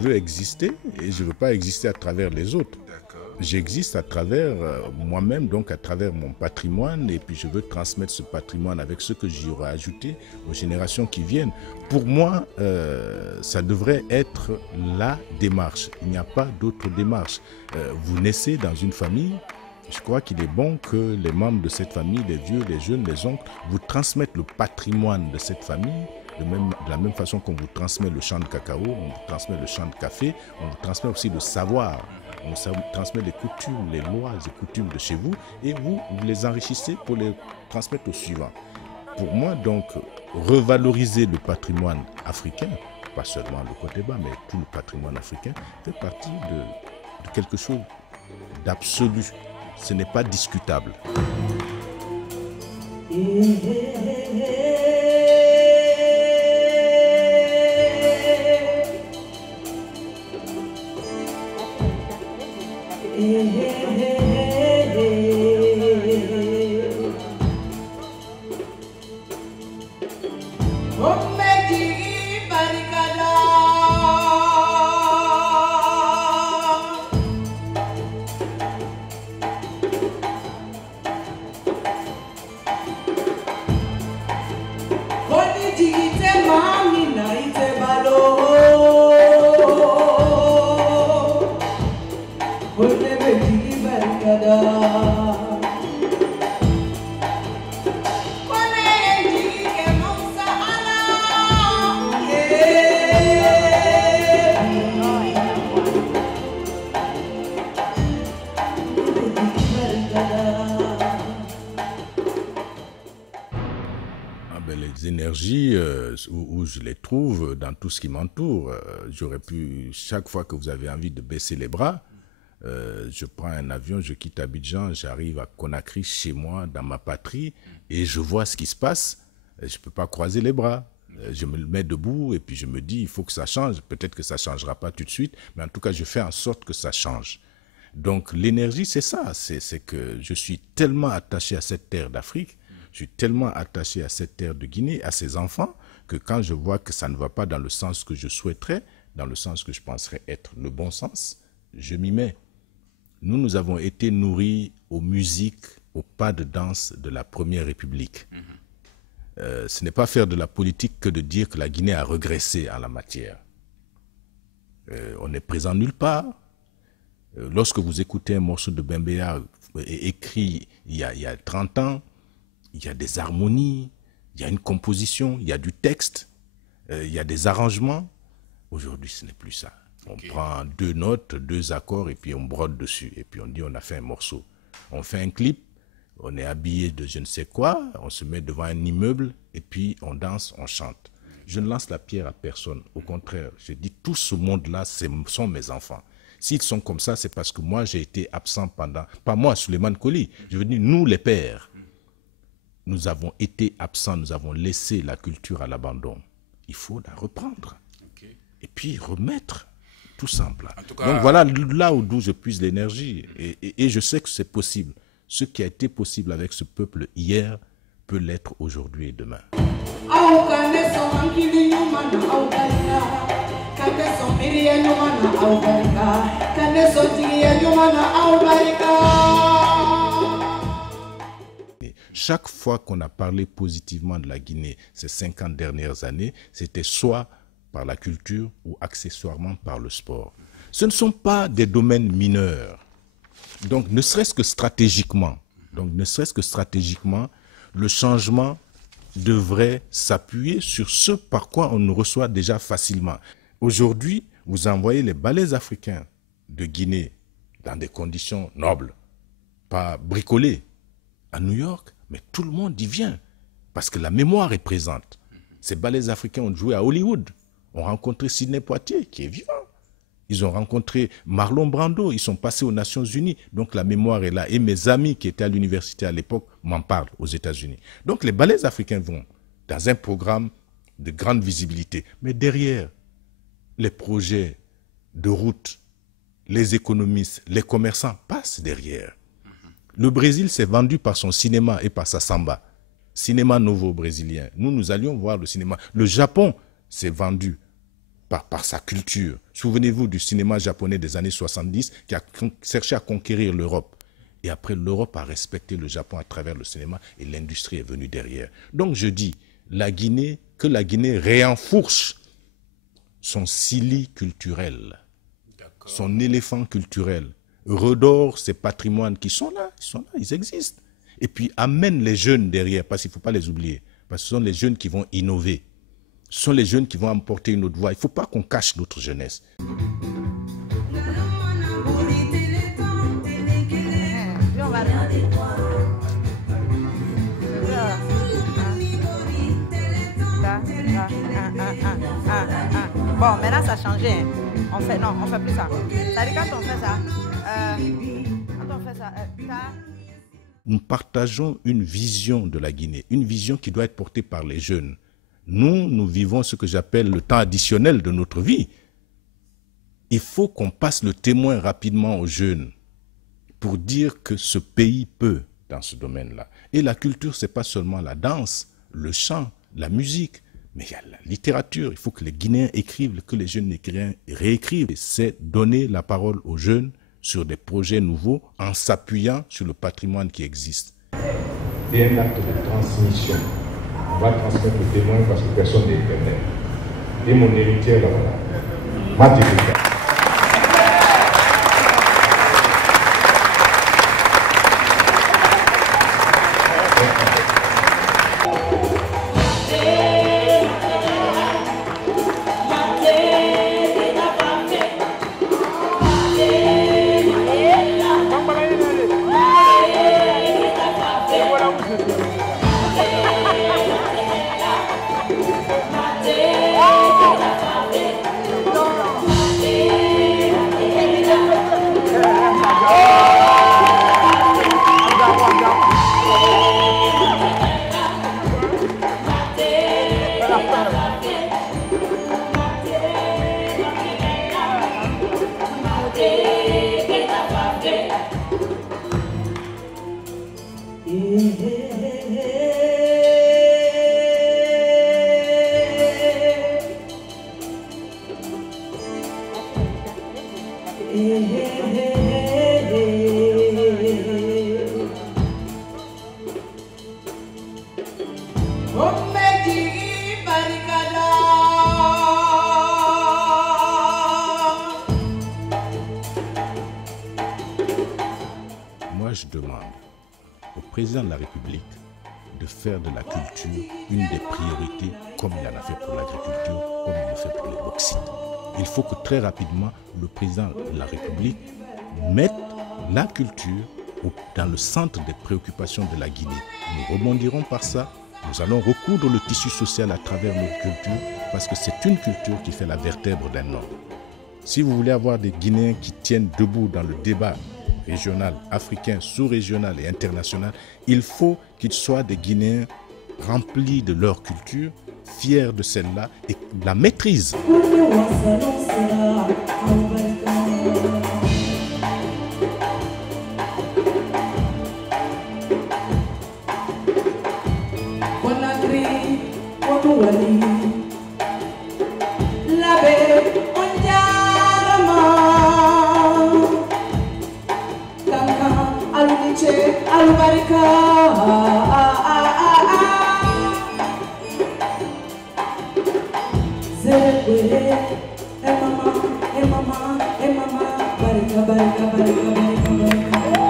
veux exister et je ne veux pas exister à travers les autres. J'existe à travers moi-même, donc à travers mon patrimoine, et puis je veux transmettre ce patrimoine avec ce que j'y aurais ajouté aux générations qui viennent. Pour moi, ça devrait être la démarche. Il n'y a pas d'autre démarche. Vous naissez dans une famille. Je crois qu'il est bon que les membres de cette famille, les vieux, les jeunes, les oncles, vous transmettent le patrimoine de cette famille, de la même façon qu'on vous transmet le champ de cacao, on vous transmet le champ de café, on vous transmet aussi le savoir, on vous transmet les coutumes, les lois et coutumes de chez vous, et vous les enrichissez pour les transmettre aux suivants. Pour moi, donc, revaloriser le patrimoine africain, pas seulement le Côte d'Ivoire, mais tout le patrimoine africain, fait partie de quelque chose d'absolu. Ce n'est pas discutable. Les énergies, où je les trouve dans tout ce qui m'entoure. J'aurais pu, chaque fois que vous avez envie de baisser les bras, je prends un avion, je quitte Abidjan, j'arrive à Conakry, chez moi, dans ma patrie, et je vois ce qui se passe. Je ne peux pas croiser les bras. Je me mets debout et puis je me dis, il faut que ça change. Peut-être que ça ne changera pas tout de suite, mais en tout cas, je fais en sorte que ça change. Donc l'énergie, c'est ça. C'est que je suis tellement attaché à cette terre d'Afrique, je suis tellement attaché à cette terre de Guinée, à ses enfants, que quand je vois que ça ne va pas dans le sens que je souhaiterais, dans le sens que je penserais être le bon sens, je m'y mets. Nous avons été nourris aux musiques, aux pas de danse de la Première République. Ce n'est pas faire de la politique que de dire que la Guinée a régressé en la matière. On n'est présent nulle part. Lorsque vous écoutez un morceau de Bembeya écrit il y a 30 ans, il y a des harmonies, il y a une composition, il y a du texte, il y a des arrangements. Aujourd'hui, ce n'est plus ça. On prend 2 notes, 2 accords et puis on brode dessus. Et puis on dit on a fait un morceau. On fait un clip, on est habillé de je ne sais quoi, on se met devant un immeuble et puis on danse, on chante. Je ne lance la pierre à personne. Au contraire, je dis tout ce monde-là, ce sont mes enfants. S'ils sont comme ça, c'est parce que moi, j'ai été absent pendant... Pas moi, Souleymane Coly. Je veux dire, nous, les pères, nous avons été absents, nous avons laissé la culture à l'abandon. Il faut la reprendre. Et puis remettre tout simple. Donc voilà là d'où je puise l'énergie. Et je sais que c'est possible. Ce qui a été possible avec ce peuple hier peut l'être aujourd'hui et demain. Chaque fois qu'on a parlé positivement de la Guinée ces 50 dernières années, c'était soit par la culture ou accessoirement par le sport. Ce ne sont pas des domaines mineurs. Donc, ne serait-ce que stratégiquement, le changement devrait s'appuyer sur ce par quoi on nous reçoit déjà facilement. Aujourd'hui, vous envoyez les ballets africains de Guinée dans des conditions nobles, pas bricolées, à New York, mais tout le monde y vient parce que la mémoire est présente. Ces ballets africains ont joué à Hollywood, ont rencontré Sidney Poitier, qui est vivant. Ils ont rencontré Marlon Brando, ils sont passés aux Nations Unies, donc la mémoire est là. Et mes amis qui étaient à l'université à l'époque m'en parlent aux États-Unis. Donc les ballets africains vont dans un programme de grande visibilité. Mais derrière, les projets de route, les économistes, les commerçants passent derrière. Le Brésil s'est vendu par son cinéma et par sa samba. Cinéma novo brésilien. Nous allions voir le cinéma. Le Japon s'est vendu par sa culture. Souvenez-vous du cinéma japonais des années 70 qui a cherché à conquérir l'Europe. Et après, l'Europe a respecté le Japon à travers le cinéma et l'industrie est venue derrière. Donc je dis, que la Guinée réenfourche son Sili culturel, son éléphant culturel, redore ses patrimoines qui sont là, ils existent. Et puis amène les jeunes derrière, parce qu'il ne faut pas les oublier, parce que ce sont les jeunes qui vont innover, ce sont les jeunes qui vont apporter une autre voie. Il ne faut pas qu'on cache notre jeunesse. Bon, maintenant ça a changé. On fait plus ça. C'est-à-dire quand on fait ça, Nous partageons une vision de la Guinée, une vision qui doit être portée par les jeunes. Nous vivons ce que j'appelle le temps additionnel de notre vie. Il faut qu'on passe le témoin rapidement aux jeunes pour dire que ce pays peut dans ce domaine-là. Et la culture, ce n'est pas seulement la danse, le chant, la musique, mais il y a la littérature. Il faut que les Guinéens écrivent, que les jeunes réécrivent. C'est donner la parole aux jeunes sur des projets nouveaux en s'appuyant sur le patrimoine qui existe. C'est un acte de transmission. On va transmettre le témoin parce que personne n'est éternel. Et mon héritier, là, voilà. Ma héritière. Moi, je demande au président de la République de faire de la culture une des priorités, comme il en a fait pour l'agriculture, comme il le fait pour les bauxites. Il faut que très rapidement, le président de la République mette la culture dans le centre des préoccupations de la Guinée. Nous rebondirons par ça. Nous allons recoudre le tissu social à travers notre culture, parce que c'est une culture qui fait la vertèbre d'un ordre. Si vous voulez avoir des Guinéens qui tiennent debout dans le débat régional, africain, sous-régional et international, il faut qu'ils soient des Guinéens remplis de leur culture, fiers de celle-là et la maîtrisent. Hey mama, barika, barika, barika, barika, barika.